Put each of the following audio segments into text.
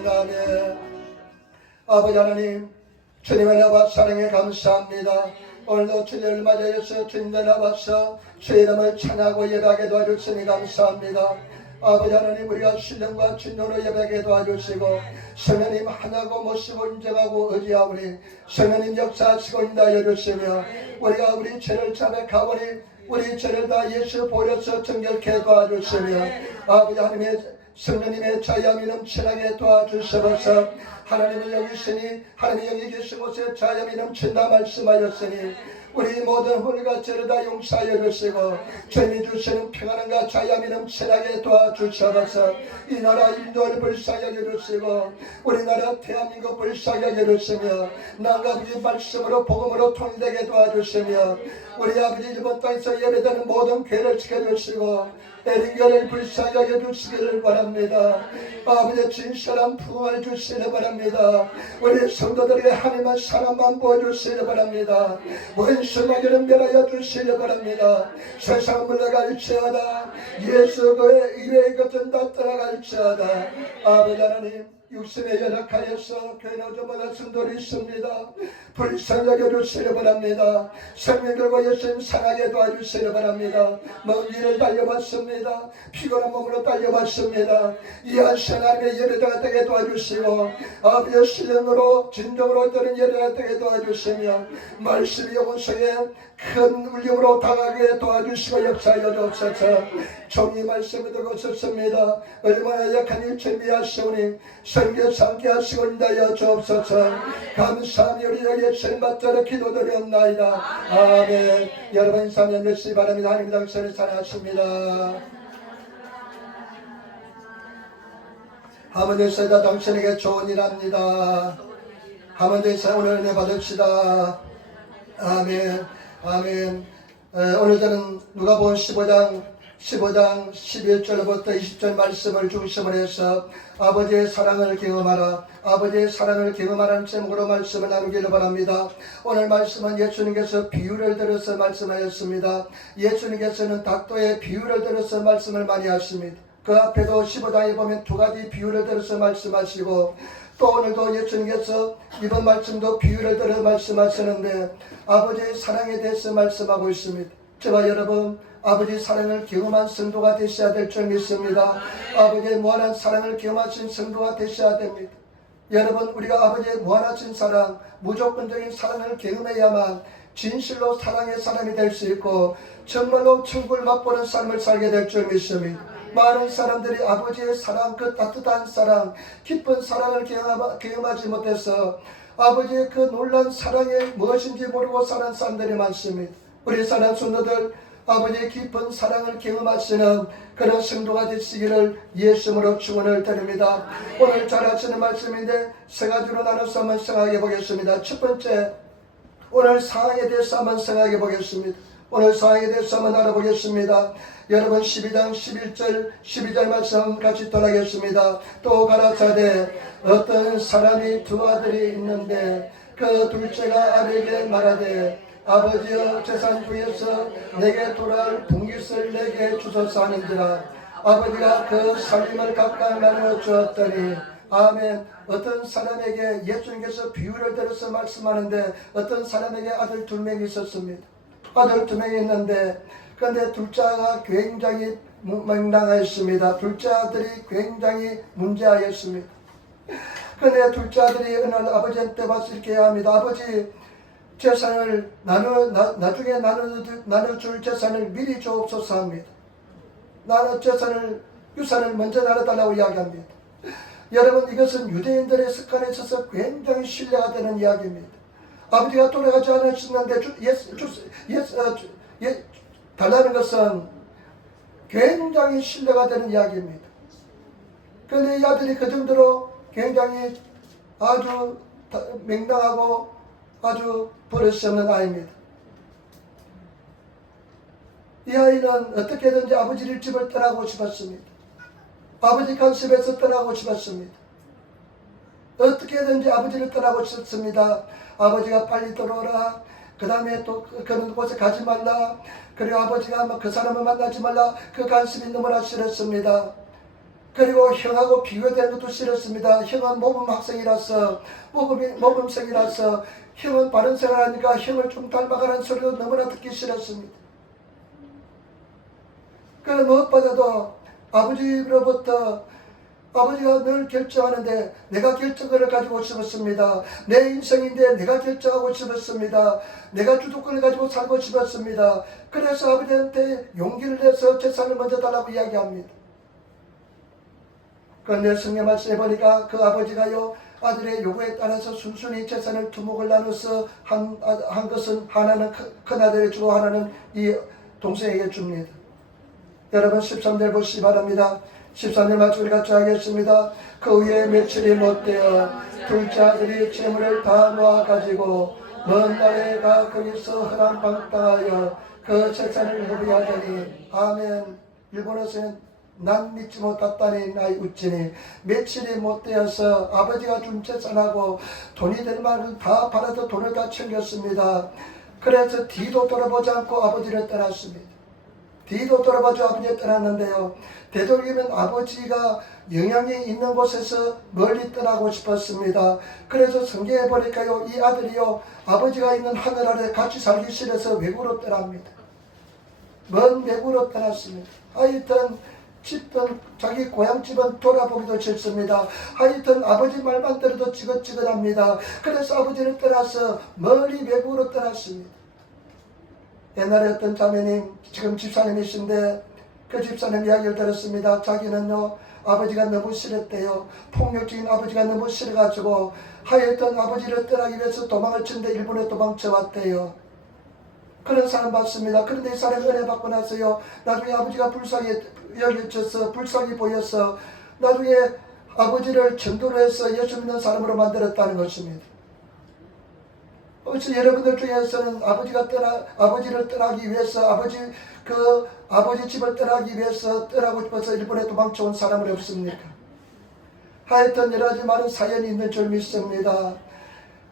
아멘 아멘. 아버지 하나님, 주님의 아바 사랑에 감사합니다. 오늘도 주님을 맞이해서 주님의 아바서 주의 이름을 찬양하고 예배하게 도와주시니 감사합니다. 아버지 하나님, 우리가 신령과 진노로 예배하게 도와주시고 성령님 하나고 모시고 인정하고 의지하오니 성령님 역사하시고 인도하여 주시며 우리가 우리 죄를 자백하오니 우리 죄를 다 예수 보혈에서 정결케 도와주시며 아버지 하나님의 성령님의 자유함이 넘치나게 도와주셔서 하나님을 여기시니 하나님이 여기 계신 곳에 자유함이 넘친다 말씀하였으니 우리 모든 홀과 죄를 다 용서하여 주시고 주님이 주시는 평안함과 자유함이 넘치나게 도와주셔서 이 나라 인도를 불쌍히 여겨주시고 우리나라 대한민국 불쌍히 여겨주시며 나가 아버지 말씀으로 복음으로 통일되게 도와주시며 우리 아버지 일본 땅에서 예배되는 모든 교회를 지켜주시고 에린교를 불쌍히 여겨주시기를 바랍니다. 아버지 진실한 부흥을 주시기 바랍니다. 우리 성도들에게 하나님의 사랑만 보여주시기 바랍니다. 원수마귀를 멸하여 주시기 바랍니다. 세상 물러갈지어다 예수 그의 이외의 것은 다 떠나갈지어다. 아버지 하나님, 육신에 연약하여서 교회는 저마다 성도를 있습니다. 불쌍히 여겨주시기 바랍니다. 생명 걸고 예수님 상하게 도와주시기 바랍니다. 먼 길을 달려봤습니다. 피곤한 몸으로 달려봤습니다. 이 아시아 하나님의 예배가 되게 도와주시고 아버지의 신령으로 진정으로 드는 예배가 되게 도와주시며 말씀이 영혼속에 큰 울림으로 당하게 도와주시고 역사하여 주옵소서. 종이 말씀을 듣고 있었습니다. 얼마나 약한 일체 미하시오니 성교 삼게 하시고 인도하여 주옵소서. 감사하며 우리 예수님 받들어 기도드렸나이다. 아멘. 여러분 인사하면 되시기 바랍니다. 하나님 당신을 사랑하십니다. 하모니스다 당신에게 좋은 일 합니다. 하모니스 오늘 은혜 받읍시다. 아멘 아멘. 오늘 저는 누가복음 15장 11절부터 20절 말씀을 중심으로 해서 아버지의 사랑을 경험하라, 아버지의 사랑을 경험하라는 제목으로 말씀을 나누기를 바랍니다. 오늘 말씀은 예수님께서 비유를 들어서 말씀하였습니다. 예수님께서는 닭도의 비유를 들어서 말씀을 많이 하십니다. 그 앞에도 15장에 보면 두 가지 비유를 들어서 말씀하시고 또 오늘도 예수님께서 이번 말씀도 비유를 들어 말씀하시는데 아버지의 사랑에 대해서 말씀하고 있습니다. 저와 여러분 아버지의 사랑을 경험한 성도가 되셔야 될 줄 믿습니다. 아버지의 무한한 사랑을 경험하신 성도가 되셔야 됩니다. 여러분, 우리가 아버지의 무한하신 사랑, 무조건적인 사랑을 경험해야만 진실로 사랑의 사람이 될 수 있고 정말로 천국을 맛보는 삶을 살게 될 줄 믿습니다. 많은 사람들이 아버지의 사랑, 그 따뜻한 사랑, 깊은 사랑을 경험하지 못해서 아버지의 그 놀라운 사랑이 무엇인지 모르고 사는 사람들이 많습니다. 우리 사랑 성도들 아버지의 깊은 사랑을 경험하시는 그런 성도가 되시기를 예수님으로 축원을 드립니다. 오늘 잘 아시는 말씀인데 세 가지로 나눠서 한번 생각해 보겠습니다. 첫 번째, 오늘 상황에 대해서 한번 생각해 보겠습니다. 오늘 상황에 대해서 한번 알아보겠습니다. 여러분 12장 11절 12절 말씀 같이 돌아가겠습니다. 또 가라사대 어떤 사람이 두 아들이 있는데 그 둘째가 아들에게 말하되 아버지여 재산 중에서 내게 돌아올 분깃을 내게 주소서 하는지라. 아버지가 그 살림을 각각 나누어 주었더니 아멘. 어떤 사람에게 예수님께서 비유를 들어서 말씀하는데 어떤 사람에게 아들 두 명이 있었습니다. 아들 두 명이 있는데 그런데 둘째가 굉장히 맹랑하였습니다. 둘째 아들이 굉장히 문제하였습니다. 그런데 둘째 아들이 어느 날 아버지한테 와서 이렇게 합니다. 아버지, 재산을 나중에 나눠줄 재산을 미리 주옵소서 합니다. 유산을 먼저 나눠달라고 이야기합니다. 여러분, 이것은 유대인들의 습관에 있어서 굉장히 신뢰가 되는 이야기입니다. 아버지가 돌아가지 않으셨는데 달라는 것은 굉장히 신뢰가 되는 이야기입니다. 그런데 이 아들이 그 정도로 굉장히 아주 맹랑하고 아주 버릇이 없는 아이입니다. 이 아이는 어떻게든지 아버지를 집을 떠나고 싶었습니다. 아버지 간섭에서 떠나고 싶었습니다. 어떻게든지 아버지를 떠나고 싶습니다. 아버지가 빨리 돌아오라. 그 다음에 또 그런 곳에 가지 말라. 그리고 아버지가 그 사람을 만나지 말라. 그 간섭이 너무나 싫었습니다. 그리고 형하고 비교되는 것도 싫었습니다. 형은 모범생이라서 형은 바른 생활하니까 형을 좀 닮아가라는 소리도 너무나 듣기 싫었습니다. 그래서 무엇보다도 아버지로부터 아버지가 늘 결정하는데 내가 결정권을 가지고 싶었습니다. 내 인생인데 내가 결정하고 싶었습니다. 내가 주도권을 가지고 살고 싶었습니다. 그래서 아버지한테 용기를 내서 재산을 먼저 달라고 이야기합니다. 그런데 성경 말씀해 보니까 그 아버지가요, 아들의 요구에 따라서 순순히 재산을 두목을 나눠서 한 것은 하나는 큰아들에게 주고 하나는 이 동생에게 줍니다. 여러분 13절 보시기 바랍니다. 13절 말씀 우리 같이 하겠습니다. 그 후에 며칠이 못되어 둘째 아들이 재물을 다 모아가지고 먼 나라에 가 거기서 허랑방탕하여 그 재산을 허비하더니 아멘. 일본어서는 난 믿지 못했다니 나이 웃지니 며칠이 못되어서 아버지가 준 재산하고 돈이 될 만큼 다 팔아서 돈을 다 챙겼습니다. 그래서 뒤도 돌아보지 않고 아버지를 떠났습니다. 뒤도 돌아보지 아버지를 떠났는데요, 되도록이면 아버지가 영향이 있는 곳에서 멀리 떠나고 싶었습니다. 그래서 성경에 보니까요, 이 아들이요, 아버지가 있는 하늘 아래 같이 살기 싫어서 외국으로 떠납니다. 먼 외국으로 떠났습니다. 하여튼 집은 자기 고향집은 돌아보기도 싫습니다. 하여튼 아버지 말만 들어도 찌긋찌긋합니다. 그래서 아버지를 떠나서 멀리 외국으로 떠났습니다. 옛날에 어떤 자매님, 지금 집사님이신데 그 집사님 이야기를 들었습니다. 자기는요, 아버지가 너무 싫었대요. 폭력적인 아버지가 너무 싫어가지고 하여튼 아버지를 떠나기 위해서 도망을 치는데 일본에 도망쳐 왔대요. 그런 사람 봤습니다. 그런데 이 사람이 은혜 받고 나서요, 나중에 아버지가 불쌍히 여겨져서 불쌍히 보여서 나중에 아버지를 전도로 해서 예수 믿는 사람으로 만들었다는 것입니다. 그래서 여러분들 중에서는 아버지를 떠나기 위해서 아버지 집을 떠나기 위해서 떠나고 싶어서 일본에 도망쳐온 사람은 없습니까? 하여튼 여러 가지 많은 사연이 있는 줄 믿습니다.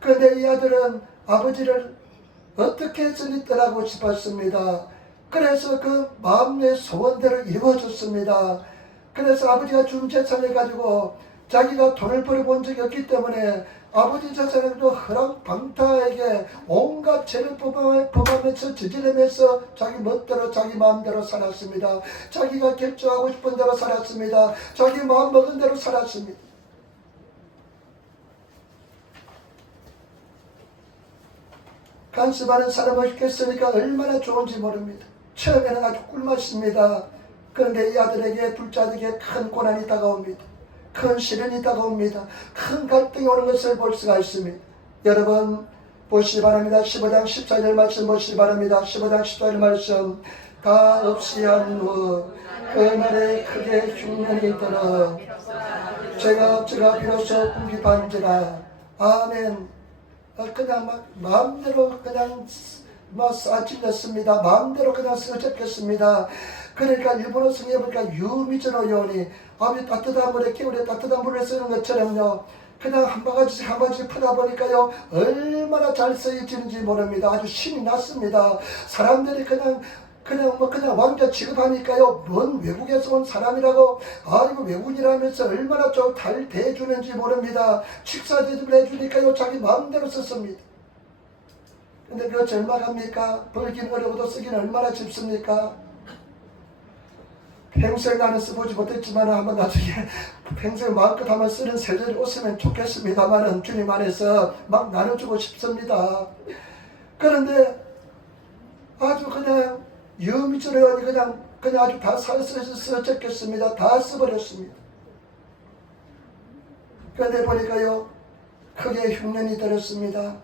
그런데 이 아들은 아버지를 어떻게 해서든 떠나고 싶었습니다. 그래서 그 마음의 소원대로 이루어졌습니다. 그래서 아버지가 준 재산을 가지고 자기가 돈을 벌어본 적이 없기 때문에 아버지 재산을 허랑방탕하게 온갖 죄를 범하면서 저지르면서 자기 멋대로 자기 마음대로 살았습니다. 자기가 결정하고 싶은 대로 살았습니다. 자기 마음 먹은 대로 살았습니다. 간섭하는 사람을 겪으니까 얼마나 좋은지 모릅니다. 처음에는 아주 꿀맛입니다. 그런데 이 아들에게, 둘째 아들에게 큰 고난이 다가옵니다. 큰 시련이 다가옵니다. 큰 갈등이 오는 것을 볼 수가 있습니다. 여러분 보시기 바랍니다. 15장 14절 말씀 보시기 바랍니다. 15장 14절 말씀. 다 없이 한 후 그날에 크게 흉년이 들어 제가 비로소 궁핍한지라. 아멘. 그냥 막 마음대로 그냥 싸질렸습니다. 마음대로 그냥 쓰러졌겠습니다. 그러니까 일본어 성경에 보니까 유미즈노 요니, 아버지 따뜻한 물에 겨울에 따뜻한 물을 쓰는 것처럼요, 그냥 한 바가지 푸다 보니까요, 얼마나 잘 쓰여지는지 모릅니다. 아주 신이 났습니다. 사람들이 그냥 왕자 취급하니까요, 뭔 외국에서 온 사람이라고, 이거 외국인이라면서 얼마나 좀 잘 대해주는지 모릅니다. 식사 대접을 해주니까요, 자기 마음대로 썼습니다. 근데 그거 절망합니까? 벌긴 어려워도 쓰기는 얼마나 쉽습니까? 평생 나는 써보지 못했지만 한번 나중에 평생 마음껏 한번 쓰는 세월이 오시면 좋겠습니다만은 주님 안에서 막 나눠주고 싶습니다. 그런데 아주 그냥 유미처럼 그냥 아주 다 써졌겠습니다. 다 써버렸습니다. 그런데 보니까요, 크게 흉년이 들었습니다.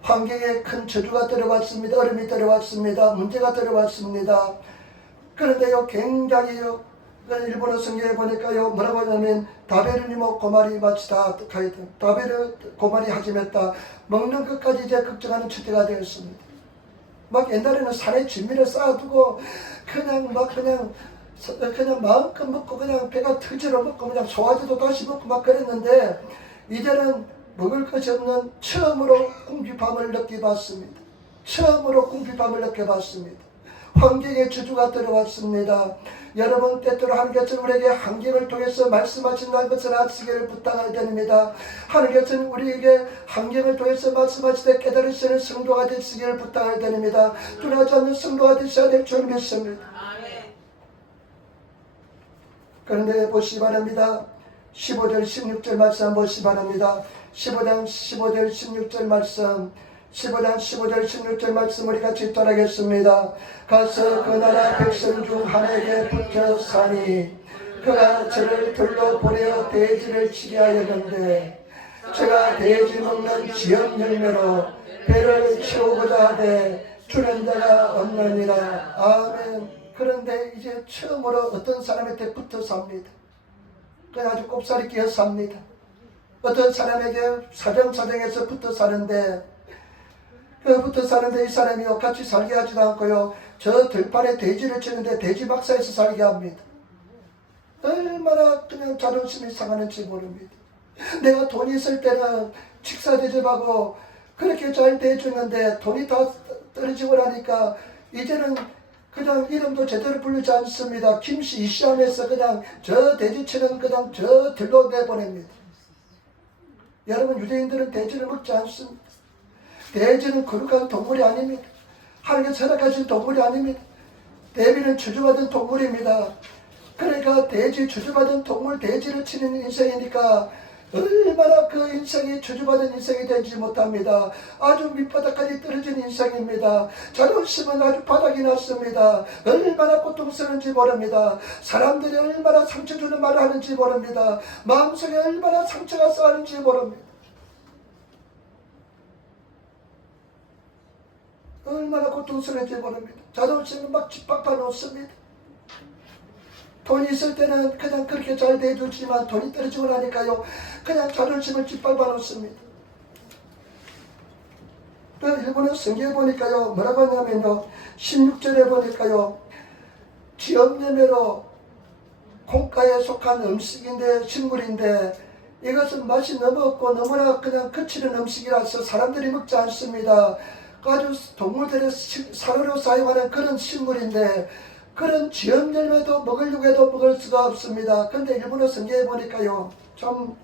환경에 큰 저주가 들어왔습니다. 얼음이 들어왔습니다. 문제가 들어왔습니다. 그런데요, 굉장히요, 일본어 성경에 보니까요, 뭐라고 하냐면, 다베르니모 고마리 마치다, 다베르 고마리 하지했다. 먹는 것까지 이제 걱정하는 처지가 되었습니다. 막 옛날에는 산에 진미를 쌓아두고, 그냥 마음껏 먹고, 그냥 배가 터지러 먹고, 그냥 소화제도 다시 먹고 막 그랬는데, 이제는 먹을 것이 없는 처음으로 궁핍함을 느껴봤습니다. 처음으로 궁핍함을 느껴봤습니다. 환경의 저주가 들어왔습니다. 여러분 때때로 하나님께서 우리에게 환경을 통해서 말씀하신다는 것을 아시기를 부탁을 드립니다. 하나님께서는 우리에게 환경을 통해서 말씀하실 때 깨달으시는 성도가 되시기를 부탁을 드립니다. 둔하지 않는 성도가 되셔야 될 줄 믿습니다. 그런데 보시기 바랍니다. 15절 16절 말씀 한번 보시기 바랍니다. 15장 15절 16절 말씀 15장 15절 16절 말씀 우리 같이 따라하겠습니다. 가서 그 나라 백성 중 하나에게 붙여 사니 그가 저를 둘러보려 돼지를 치게 하였는데 제가 돼지 먹는 지연 열매로 배를 채우고자 하되 주는 자가 없느니라. 아멘. 그런데 이제 처음으로 어떤 사람한테 붙어 삽니다. 그냥 아주 꼽사리 끼어 삽니다. 어떤 사람에게 사정사정해서 붙어 사는데 붙어 사는데 이 사람이요 같이 살게 하지도 않고요 저 들판에 돼지를 치는데 돼지 박사에서 살게 합니다. 얼마나 그냥 자존심이 상하는지 모릅니다. 내가 돈이 있을 때는 식사 대접하고 그렇게 잘 대해주는데 돈이 다 떨어지고 나니까 이제는 그냥 이름도 제대로 부르지 않습니다. 김씨 이시하면서 그냥 저 돼지치는 그냥 저 들로 내보냅니다. 여러분 유대인들은 돼지를 먹지 않습니다. 돼지는 거룩한 동물이 아닙니다. 하나님께서 허락하신 동물이 아닙니다. 돼지는 저주받은 동물입니다. 그러니까 돼지 저주받은 동물 돼지를 치는 인생이니까 얼마나 그 인생이 저주받은 인생이 되지 못합니다. 아주 밑바닥까지 떨어진 인생입니다. 자존심은 아주 바닥이 났습니다. 얼마나 고통스러운지 모릅니다. 사람들이 얼마나 상처 주는 말을 하는지 모릅니다. 마음속에 얼마나 상처가 쌓이는지 모릅니다. 얼마나 고통스러운지 모릅니다. 자존심은 막 짓밟아 놓습니다. 돈이 있을 때는 그냥 그렇게 잘 대해주지만 돈이 떨어지고 나니까요 그냥 자존심을 짓밟아 놓습니다. 일본의 성경에 보니까요 뭐라고 하냐면요 16절에 보니까요 지엄예매로 콩가에 속한 음식인데 식물인데 이것은 맛이 너무 없고 너무나 그냥 거치는 음식이라서 사람들이 먹지 않습니다. 아주 동물들의 사료로 사용하는 그런 식물인데 그런 지엄 열매도 먹으려고 해도 먹을 수가 없습니다. 근데 일본어 성경에 보니까요 참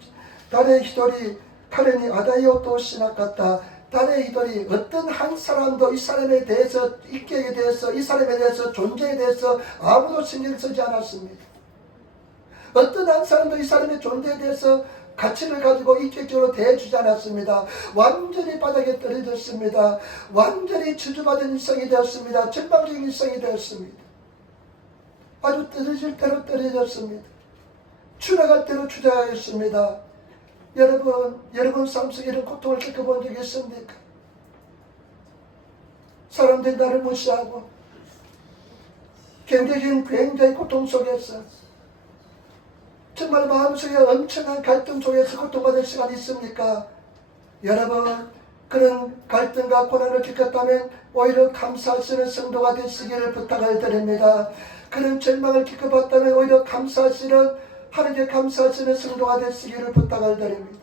달의 히돌이 카레니 아다이오 또 시나카타 달의 히돌이 어떤 한 사람도 이 사람에 대해서 인격에 대해서 이 사람에 대해서 존재에 대해서 아무도 신경 쓰지 않았습니다. 어떤 한 사람도 이 사람의 존재에 대해서 가치를 가지고 인격적으로 대해주지 않았습니다. 완전히 바닥에 떨어졌습니다. 완전히 저주받은 인생이 되었습니다. 절망적인 인생이 되었습니다. 아주 떨어질 대로 떨어졌습니다. 추락할 대로 추락하였습니다. 여러분 삶 속에 이런 고통을 겪어본 적이 있습니까? 사람들이 나를 무시하고 굉장히 고통 속에서 정말 마음속에 엄청난 갈등 속에서 고통받을 시간이 있습니까? 여러분 그런 갈등과 고난을 겪었다면 오히려 감사하시는 성도가 되시기를 부탁을 드립니다. 그런 절망을 겪어봤다면 오히려 감사하시는 하나님께 감사하시는 성도가 되시기를 부탁을 드립니다.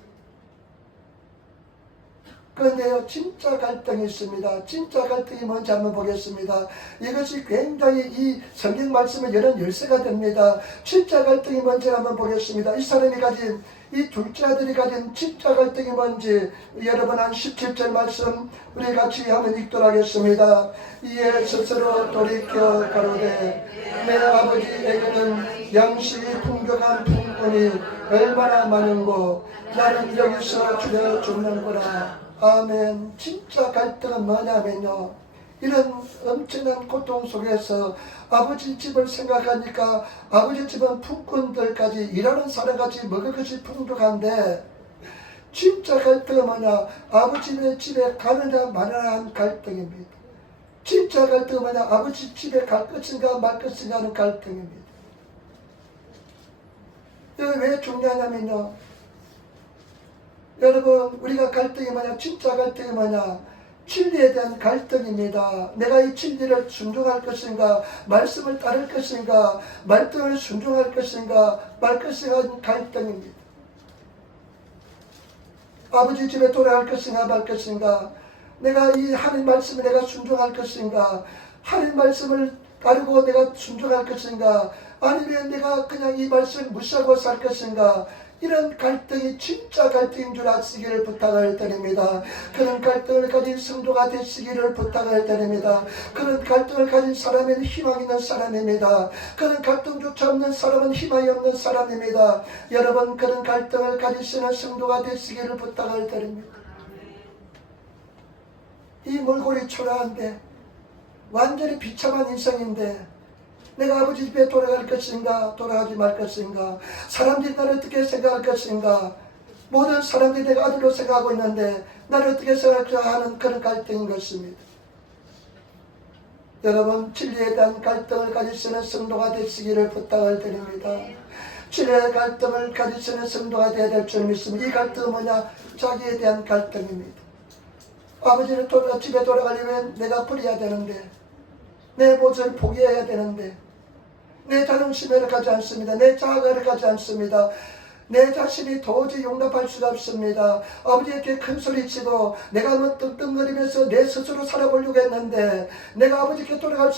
그런데요 진짜 갈등이 있습니다. 진짜 갈등이 뭔지 한번 보겠습니다. 이것이 굉장히 이 성경 말씀의 여러 열쇠가 됩니다. 진짜 갈등이 뭔지 한번 보겠습니다. 이 사람이 가진 이 둘째 아들이 가진 진짜 갈등이 뭔지 여러분 한 17절 말씀 우리 같이 한번 읽도록 하겠습니다. 이에 스스로 돌이켜 가로되 내 아버지에게는 양식이 풍족한 풍분이 얼마나 많은고 나는 여기서 줄여 죽는구나. 아멘. 진짜 갈등은 뭐냐면요 이런 엄청난 고통 속에서 아버지 집을 생각하니까 아버지 집은 품꾼들까지 일하는 사람같이 먹을 것이 풍족한데 진짜 갈등은 뭐냐 아버지 집에 가느냐 마느냐는 갈등입니다. 진짜 갈등은 뭐냐 아버지 집에 갈 것인가 말 것인가 하는 갈등입니다. 이게 왜 중요하냐면요 여러분 우리가 갈등이 뭐냐 진짜 갈등이 뭐냐 진리에 대한 갈등입니다. 내가 이 진리를 순종할 것인가 말씀을 따를 것인가 말씀을 순종할 것인가 말 것인가 하는 갈등입니다. 아버지 집에 돌아갈 것인가 말 것인가 내가 이 하나님 말씀에 내가 순종할 것인가 하나님 말씀을 따르고 내가 순종할 것인가, 아니면 내가 그냥 이 말씀을 무시하고 살 것인가, 이런 갈등이 진짜 갈등인 줄 아시기를 부탁을 드립니다. 그런 갈등을 가진 성도가 되시기를 부탁을 드립니다. 그런 갈등을 가진 사람은 희망 있는 사람입니다. 그런 갈등조차 없는 사람은 희망이 없는 사람입니다. 여러분, 그런 갈등을 가지시는 성도가 되시기를 부탁을 드립니다. 이 몰골이 초라한데, 완전히 비참한 인생인데, 내가 아버지 집에 돌아갈 것인가, 돌아가지 말 것인가, 사람들이 나를 어떻게 생각할 것인가, 모든 사람들이 내가 아들로 생각하고 있는데 나를 어떻게 생각할까 하는 그런 갈등인 것입니다. 여러분, 진리에 대한 갈등을 가지시는 성도가 되시기를 부탁을 드립니다. 진리의 갈등을 가지시는 성도가 되어야 될 줄 믿습니다. 이 갈등은 뭐냐? 자기에 대한 갈등입니다. 아버지를 집에 돌아가려면 내가 버려야 되는데, 내 모습을 포기해야 되는데, 내 자존심을 가지 않습니다. 내 자아를 가지 않습니다. 내 자신이 도저히 용납할 수가 없습니다. 아버지에게 큰 소리치고 내가 뭐 떵떵거리면서 내 스스로 살아보려고 했는데, 내가 아버지께 돌아갈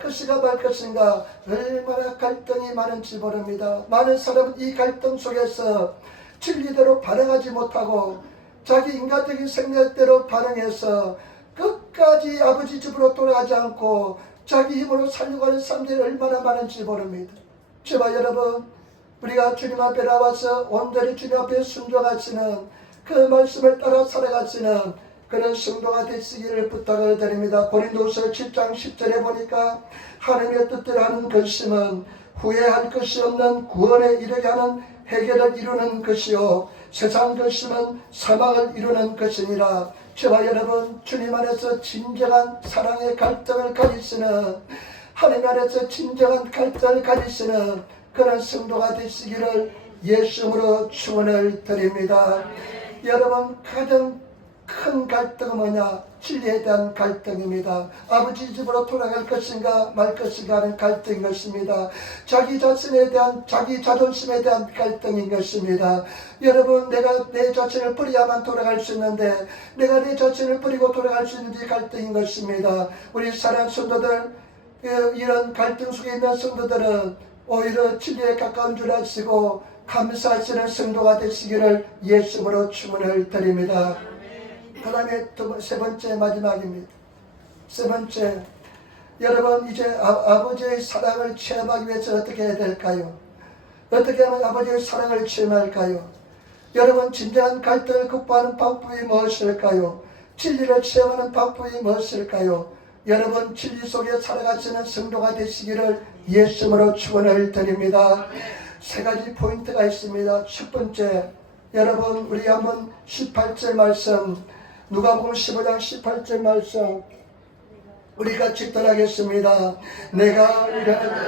것인가 말 것인가, 얼마나 갈등이 많은지 모릅니다. 많은 사람은 이 갈등 속에서 진리대로 반응하지 못하고 자기 인간적인 생각대로 반응해서 끝까지 아버지 집으로 돌아가지 않고 자기 힘으로 살려고 하는 사람들이 얼마나 많은지 모릅니다. 제발 여러분, 우리가 주님 앞에 나와서 온전히 주님 앞에 순종하시는, 그 말씀을 따라 살아가시는 그런 성도가 되시기를 부탁을 드립니다. 고린도서 7장 10절에 보니까 하나님의 뜻대로 하는 결심은 후회할 것이 없는 구원에 이르게 하는 해결을 이루는 것이요, 세상 결심은 사망을 이루는 것이니라. 저와 여러분, 주님 안에서 진정한 사랑의 갈등을 가지시는, 하나님 안에서 진정한 갈등을 가지시는 그런 성도가 되시기를 예수님으로 축원을 드립니다. 여러분, 가장 큰 갈등은 뭐냐? 진리에 대한 갈등입니다. 아버지 집으로 돌아갈 것인가 말 것인가 하는 갈등인 것입니다. 자기 자신에 대한, 자기 자존심에 대한 갈등인 것입니다. 여러분, 내가 내 자신을 버려야만 돌아갈 수 있는데 내가 내 자신을 버리고 돌아갈 수 있는지 갈등인 것입니다. 우리 사랑하는 성도들, 이런 갈등 속에 있는 성도들은 오히려 진리에 가까운 줄 아시고 감사하시는 성도가 되시기를 예수님으로 축원을 드립니다. 그 다음에 세 번째, 마지막입니다. 세 번째, 여러분, 이제 아버지의 사랑을 체험하기 위해서 어떻게 해야 될까요? 어떻게 하면 아버지의 사랑을 체험할까요? 여러분, 진정한 갈등을 극복하는 방법이 무엇일까요? 진리를 체험하는 방법이 무엇일까요? 여러분, 진리 속에 살아가시는 성도가 되시기를 예수님으로 축원을 드립니다. 세 가지 포인트가 있습니다. 첫 번째, 여러분, 우리 한번 18절 말씀, 누가복음 15장 18절 말씀 우리 같이 따라하겠습니다. 내가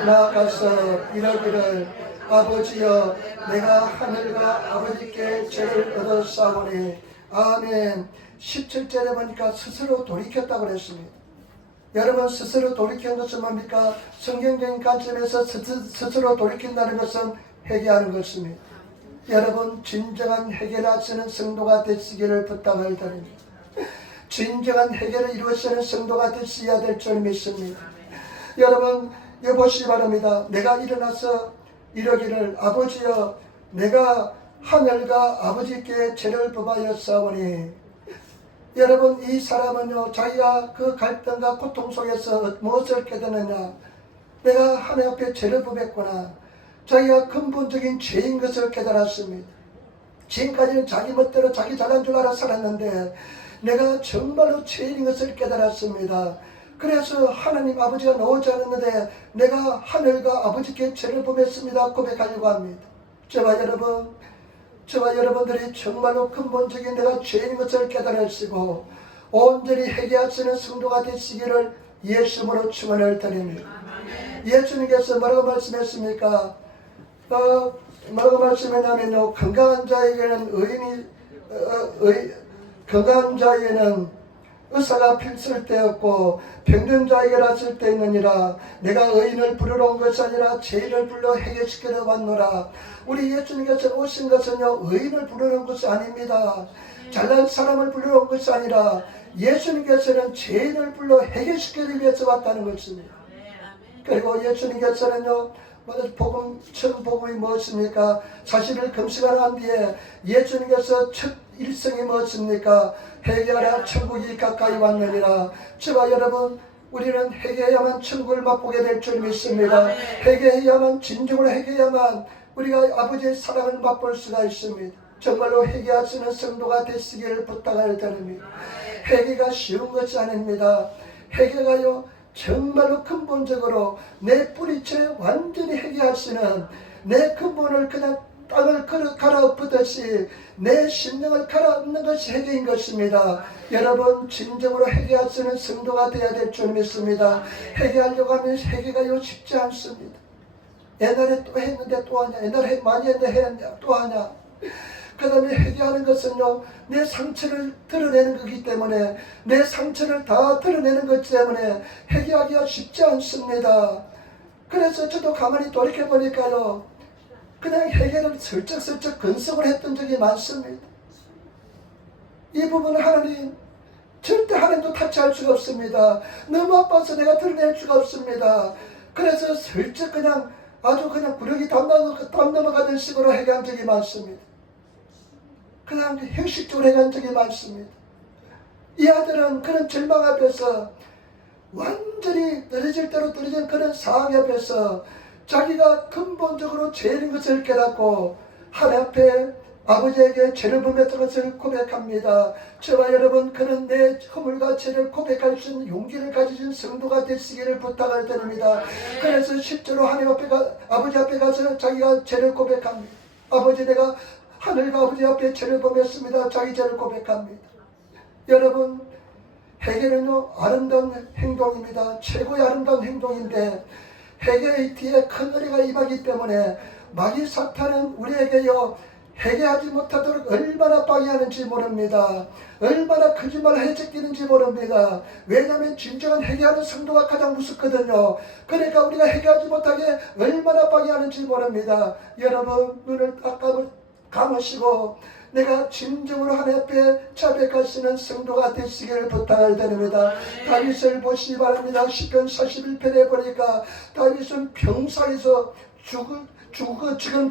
나가서 이르기를 아버지여, 내가 하늘과 아버지께 죄를 얻었사오니. 아멘. 17절에 보니까 스스로 돌이켰다고 그랬습니다. 여러분, 스스로 돌이키는 것은 뭡니까? 성경적인 관점에서 스스로 돌이킨다는 것은 회개하는 것입니다. 여러분, 진정한 해결하시는 성도가 되시기를 부탁을 드립니다. 진정한 해결을 이루시는 성도가 되셔야 될 줄 믿습니다. 여러분, 여보시기 바랍니다. 내가 일어나서 이러기를 아버지여, 내가 하늘과 아버지께 죄를 범하였사오니. 여러분, 이 사람은요, 자기가 그 갈등과 고통 속에서 무엇을 깨닫느냐? 내가 하나님 앞에 죄를 범했구나. 자기가 근본적인 죄인 것을 깨달았습니다. 지금까지는 자기 멋대로 자기 잘난 줄 알아 살았는데 내가 정말로 죄인인 것을 깨달았습니다. 그래서 하나님 아버지가 나오지 않았는데 내가 하늘과 아버지께 죄를 범했습니다 고백하려고 합니다. 저와 여러분들이 정말로 근본적인 내가 죄인인 것을 깨달으시고 온전히 회개하시는 성도가 되시기를 예수님으로 축원을 드립니다. 예수님께서 뭐라고 말씀했습니까? 뭐라고 말씀했냐면요, 건강한 자에게는 건강한 자에게는 의사가 필쓸 때였고 병정자에게라 쓸 때 있느니라. 내가 의인을 부르러 온 것이 아니라 죄인을 불러 해결시키러 왔노라. 우리 예수님께서 오신 것은요 의인을 부르러 온 것이 아닙니다. 잘난 사람을 부르러 온 것이 아니라 예수님께서는 죄인을 불러 해결시키기 위해서 왔다는 것입니다. 그리고 예수님께서는요 처음 복음이 무엇입니까? 40일 금식을 한 뒤에 예수님께서 첫 일성이 무엇입니까? 회개하라 천국이 가까이 왔느니라. 저와 여러분, 우리는 회개해야만 천국을 맛보게 될 줄 믿습니다. 회개해야만, 진정으로 회개해야만 우리가 아버지의 사랑을 맛볼 수가 있습니다. 정말로 회개하시는 성도가 되시기를 부탁을 드립니다. 회개가 쉬운 것이 아닙니다. 회개가요 정말로 근본적으로 내 뿌리채 완전히 회개하시는, 내 근본을 그냥 땅을 갈아엎듯이 내 심령을 갈아엎는 것이 회개인 것입니다. 여러분, 진정으로 회개하시는 성도가 되어야 될 줄 믿습니다. 회개하려고 하면 회개가 쉽지 않습니다. 옛날에 또 했는데 또 하냐, 옛날에 많이 했는데 또 하냐. 그 다음에 회개하는 것은요 내 상처를 드러내는 거기 때문에, 내 상처를 다 드러내는 것 때문에 회개하기가 쉽지 않습니다. 그래서 저도 가만히 돌이켜보니까요 그냥 회개를 슬쩍슬쩍 근성을 했던 적이 많습니다. 이 부분은 하나님 절대 하나님도 타치할 수가 없습니다. 너무 아파서 내가 드러낼 수가 없습니다. 그래서 슬쩍 그냥 아주 그냥 구력이 담 넘어가는 식으로 회개한 적이 많습니다. 그냥 형식적으로 해간 적이 많습니다. 이 아들은 그런 절망 앞에서 완전히 떨어질 대로 떨어진 그런 상황 앞에서 자기가 근본적으로 죄인 것을 깨닫고 하나님 앞에 아버지에게 죄를 범했던 것을 고백합니다. 저와 여러분, 그런 내 허물과 죄를 고백할 수 있는 용기를 가지신 성도가 되시기를 부탁을 드립니다. 그래서 실제로 하나님 앞에 아버지 앞에 가서 자기가 죄를 고백합니다. 아버지, 내가 하늘과 아버지 앞에 죄를 범했습니다. 자기 죄를 고백합니다. 여러분, 회개는요 아름다운 행동입니다. 최고의 아름다운 행동인데 회개의 뒤에 큰 은혜가 임하기 때문에 마귀 사탄은 우리에게요 회개하지 못하도록 얼마나 방해하는지 모릅니다. 얼마나 거짓말을 해제끼는지 모릅니다. 왜냐하면 진정한 회개하는 성도가 가장 무섭거든요. 그러니까 우리가 회개하지 못하게 얼마나 방해하는지 모릅니다. 여러분, 눈을 감으시고 내가 진정으로 하나님 앞에 자백하시는 성도가 되시기를 부탁을 드립니다. 다윗을 보시기 바랍니다. 시편 41편에 보니까 다윗은 평상에서 지금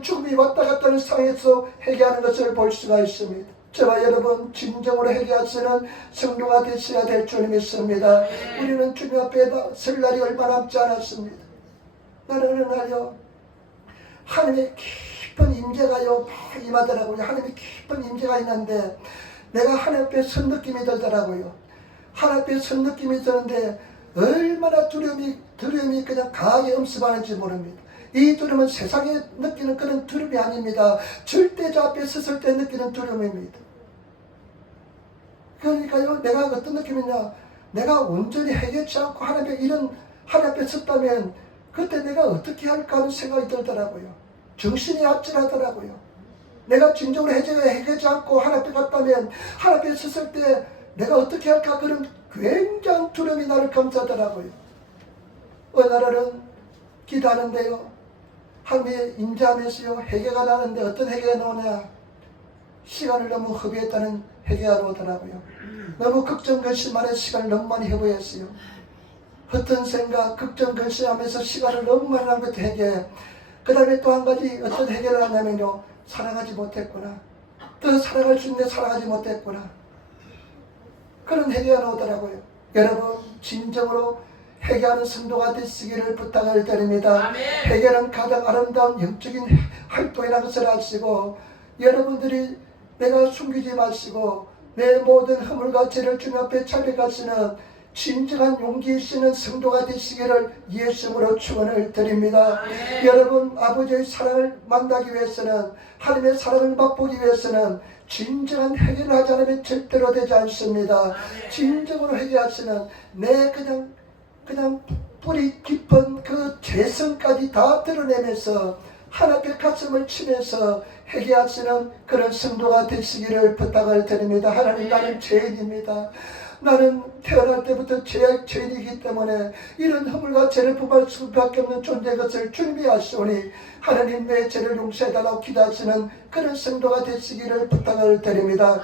죽음이 왔다 갔다 하는 상황에서 회개하는 것을 볼 수가 있습니다. 저와 여러분, 진정으로 회개하시는 성도가 되셔야 될 줄 믿습니다. 우리는 주님 앞에 설 날이 얼마 남지 않았습니다. 나는 어느 날요 하나님의 깊은 임재가요 막 임하더라고요. 하나님의 깊은 임재가 있는데 내가 하나님 앞에 선 느낌이 들더라고요. 하나님 앞에 선 느낌이 드는데 얼마나 두려움이 그냥 강하게 엄습하는지 모릅니다. 이 두려움은 세상에 느끼는 그런 두려움이 아닙니다. 절대 저 앞에 섰을 때 느끼는 두려움입니다. 그러니까요 내가 어떤 느낌이냐, 내가 온전히 회개치 않고 하나님 앞에 섰다면 그때 내가 어떻게 할까 하는 생각이 들더라고요. 정신이 아찔하더라고요. 내가 진정으로 회개하지 않고 하나님 앞에 갔다면 하나님 앞에 섰을 때 내가 어떻게 할까, 그런 굉장한 두려움이 나를 감싸더라고요. 어느 날은 기도하는데요 하나님의 임재하면서요 회개가 나는데 어떤 회개가 나오냐, 시간을 너무 허비했다는 회개가 나오더라고요. 너무 걱정근심만에 시간을 너무 많이 허비했어요. 헛된 생각, 걱정근심하면서 시간을 너무 많이 한 것도 회개. 그 다음에 또 한 가지 어떤 해결을 하냐면요, 사랑하지 못했구나. 더 사랑할 수 있는데 사랑하지 못했구나. 그런 회개가 나오더라고요. 여러분, 진정으로 회개하는 성도가 되시기를 부탁을 드립니다. 회개는 가장 아름다운 영적인 활동이라는 것을 아시고, 여러분들이 내가 숨기지 마시고 내 모든 허물과 죄를 주님 앞에 자백하시는 진정한 용기 있는 성도가 되시기를 예수님으로 축원을 드립니다. 여러분, 아버지의 사랑을 만나기 위해서는, 하나님의 사랑을 맛보기 위해서는 진정한 회개를 하지 않으면 절대로 되지 않습니다. 진정으로 회개하시는 내 그냥 뿌리 깊은 그 죄성까지 다 드러내면서 하나님의 가슴을 치면서 회개하시는 그런 성도가 되시기를 부탁을 드립니다. 하나님, 나는 죄인입니다. 나는 태어날 때부터 죄인이기 때문에 이런 허물과 죄를 범할 수밖에 없는 존재인 것을 주님이 아시오니 하나님 내 죄를 용서해달라고 기도하시는 그런 성도가 되시기를 부탁을 드립니다.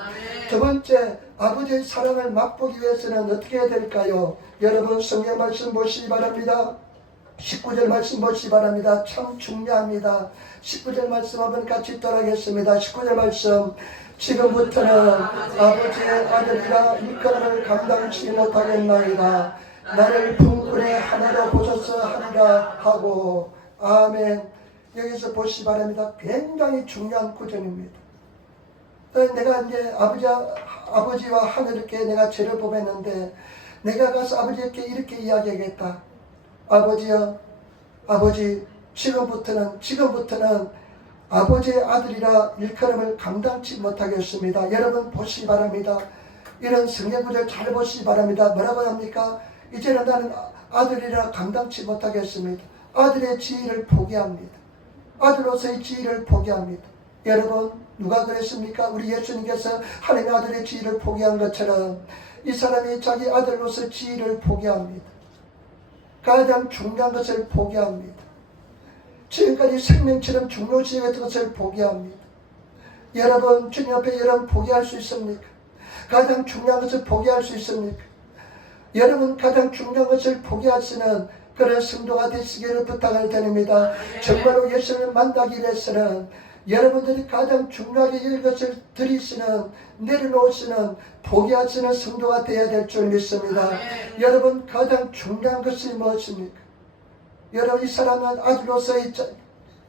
두 번째, 아버지의 사랑을 맛보기 위해서는 어떻게 해야 될까요? 여러분 성경 말씀 보시기 바랍니다. 19절 말씀 보시기 바랍니다. 참 중요합니다. 19절 말씀 한번 같이 따라하겠습니다. 19절 말씀, 지금부터는 아버지의 아들이라 일컬음을 감당치 못하겠나이다. 나를 품꾼의 하나로 보셔서 하리라 하고. 아멘. 여기서 보시기 바랍니다. 굉장히 중요한 구절입니다. 내가 이제 아버지와 하늘께 내가 죄를 범했는데 내가 가서 아버지께 이렇게 이야기하겠다. 아버지여, 아버지, 지금부터는 아버지의 아들이라 일컬음을 감당치 못하겠습니다. 여러분 보시기 바랍니다. 이런 성경구절 잘 보시기 바랍니다. 뭐라고 합니까? 이제는 나는 아들이라 감당치 못하겠습니다. 아들의 지위를 포기합니다. 아들로서의 지위를 포기합니다. 여러분 누가 그랬습니까? 우리 예수님께서 하나님의 아들의 지위를 포기한 것처럼 이 사람이 자기 아들로서 지위를 포기합니다. 가장 중요한 것을 포기합니다. 지금까지 생명처럼 중요시했던 것을 포기합니다. 여러분 주님 앞에 여러분 포기할 수 있습니까? 가장 중요한 것을 포기할 수 있습니까? 여러분 가장 중요한 것을 포기하시는 그런 성도가 되시기를 부탁을 드립니다. 정말로 예수님을 만나기 위해서는 여러분들이 가장 중요하게 이것을 드리시는, 내려놓으시는, 포기하시는 성도가 되어야 될 줄 믿습니다. 여러분 가장 중요한 것이 무엇입니까? 여러분 이 사람은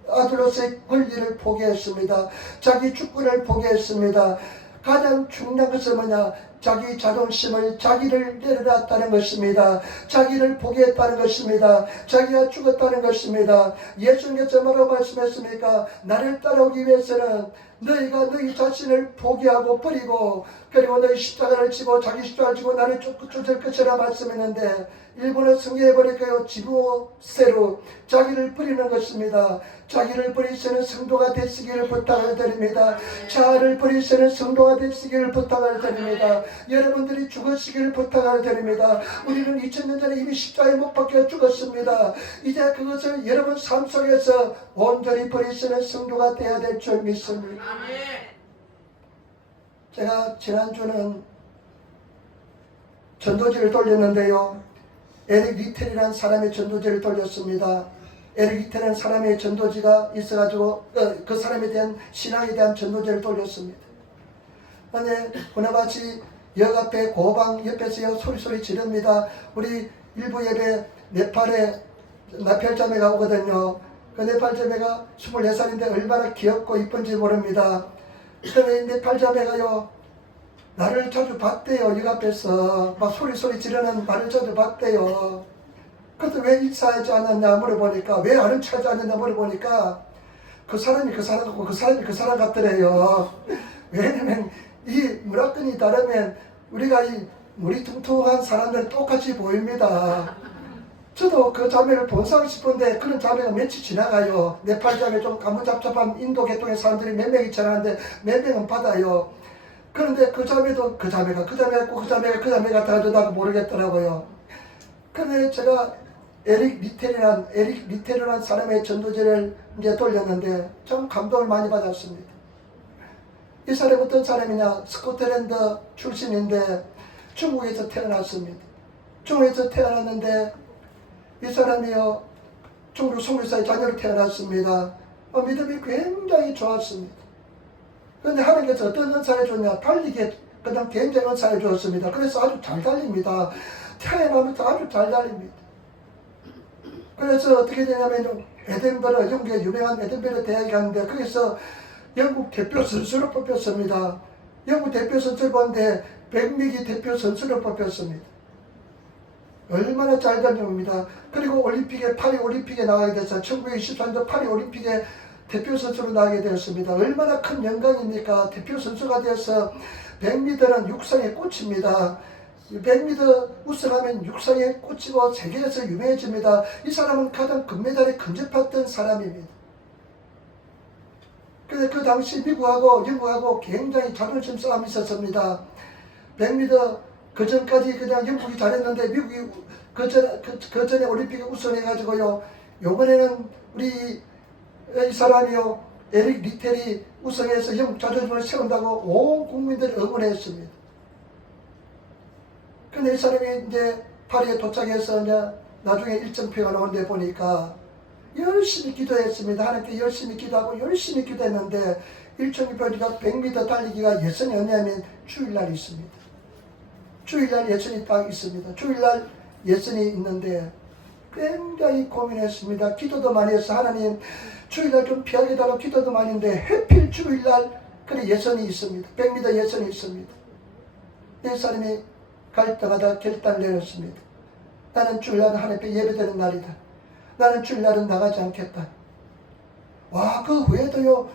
아들로서의 권리를 포기했습니다. 자기 주권을 포기했습니다. 가장 중요한 것은 뭐냐? 자기 자존심을, 자기를 내려놨다는 것입니다. 자기를 포기했다는 것입니다. 자기가 죽었다는 것입니다. 예수님께서 뭐라고 말씀했습니까? 나를 따라오기 위해서는 너희가 너희 자신을 포기하고 버리고 그리고 너희 십자가를 지고 자기 십자가를 지고 나를 쫓을 것이라 말씀했는데 일본어 성경에 보니까요, 지부세로 자기를 버리는 것입니다. 자기를 버리시는 성도가 되시기를 부탁을 드립니다. 자아를 버리시는 성도가 되시기를 부탁을 드립니다. 여러분들이 죽으시기를 부탁을 드립니다. 우리는 2000년 전에 이미 십자가에 못 박혀 죽었습니다. 이제 그것을 여러분 삶 속에서 온전히 버리시는 성도가 되어야 될 줄 믿습니다. 제가 지난주는 전도지를 돌렸는데요, 에릭 리텔이라는 사람의 전도지를 돌렸습니다. 에릭 리텔이라는 사람의 전도지가 있어가지고 그 사람에 대한 신앙에 대한 전도지를 돌렸습니다. 근데 오늘같이 역 앞에 고방 옆에서 소리 지릅니다. 우리 일부 예배 네팔에 나펠자매가 오거든요. 그 네팔자매가 24살인데 얼마나 귀엽고 이쁜지 모릅니다. 그런데 네팔자매가요, 나를 자주 봤대요. 역 앞에서 막 소리 지르는 말을 자주 봤대요. 그래서 왜 인사하지 않았냐 물어보니까, 왜 아는 척하지 않느냐 물어보니까 그 사람이 그 사람 같고 그 사람이 그 사람 같더래요. 왜냐면 이 문화권이 다르면 우리가 이 물이 퉁퉁한 사람들은 똑같이 보입니다. 저도 그 자매를 본사고 싶은데 그런 자매가 며칠 지나가요. 네팔 자매 좀 가문잡잡한 인도 계통의 사람들이 몇 명이 지나가는데 몇 명은 받아요. 그런데 그 자매도 그 자매가 같아가지고 나도 모르겠더라고요. 그런데 제가 에릭 리테르라는 사람의 전도제를 이제 돌렸는데 좀 감동을 많이 받았습니다. 이 사람이 어떤 사람이냐? 스코틀랜드 출신인데 중국에서 태어났습니다. 중국에서 태어났는데 이 사람이요, 중국 20살 자녀로 태어났습니다. 믿음이 굉장히 좋았습니다. 그런데 하나님께서 어떤 은사를 줬냐? 달리기에 그냥 굉장히 은사를 주었습니다. 그래서 아주 잘 달립니다. 태어나면서 아주 잘 달립니다. 그래서 어떻게 되냐면 에덴버러, 영국의 유명한 에덴버러 대학에 갔는데 거기서 영국 대표 선수로 뽑혔습니다. 영국 대표 선수를 봤는데 100m 대표 선수로 뽑혔습니다. 얼마나 잘 달립니다. 그리고 파리 올림픽에 나가게 돼서 1923년 파리 올림픽에 대표 선수로 나가게 되었습니다. 얼마나 큰 영광입니까? 대표 선수가 되어서 100m는 육상의 꽃입니다. 100m 우승하면 육상의 꽃이고 세계에서 유명해집니다. 이 사람은 가장 금메달에 근접했던 사람입니다. 그런데 그 당시 미국하고 영국하고 굉장히 자존심 싸움이 있었습니다. 100m 그 전까지 그냥 영국이 잘했는데 미국이 그 전에 올림픽에 우승해가지고요. 요번에는 우리 이 사람이요. 에릭 리텔이 우승해서 영국 자존심을 세운다고 온 국민들이 응원했습니다. 근데 이 사람이 이제 파리에 도착해서 이제 나중에 일정표가 나오는데 보니까 열심히 기도했습니다. 하나님께 열심히 기도하고 열심히 기도했는데 일정표가 100m 달리기가 예선이 언냐면 주일날이 있습니다. 주일날 예선이 딱 있습니다. 주일날 예선이 있는데 굉장히 고민했습니다. 기도도 많이 해서 하나님 주일날 좀 피하게 달라고 기도도 많이 했는데 하필 주일날 그래 예선이 있습니다. 100m 예선이 있습니다. 네 사람이 갈등하다 결단을 내렸습니다. 나는 주일날은 하나님께 예배드리는 날이다. 나는 주일날은 나가지 않겠다. 와, 그 후에도요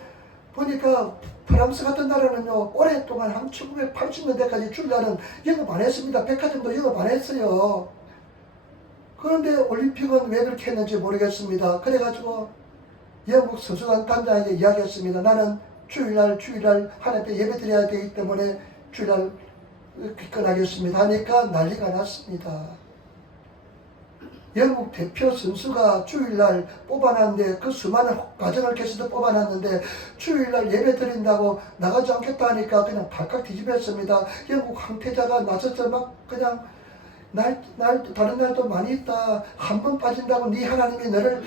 보니까 프랑스 같은 나라는요 오랫동안 한 1980년대까지 주일날은 영업 안 했습니다. 백화점도 영업 안 했어요. 그런데 올림픽은 왜 그렇게 했는지 모르겠습니다. 그래가지고 영국 선수단 단장에게 이야기했습니다. 나는 주일날 하나님께 예배드려야 되기 때문에 주일날 기권하겠습니다 하니까 난리가 났습니다. 영국 대표 선수가 주일날 뽑아놨는데 그 수많은 과정을 거쳐서 뽑아놨는데 주일날 예배 드린다고 나가지 않겠다 하니까 그냥 발칵 뒤집었습니다. 영국 황태자가 나서서 막 그냥 다른 날도 많이 있다. 한 번 빠진다고 네 하나님이 너를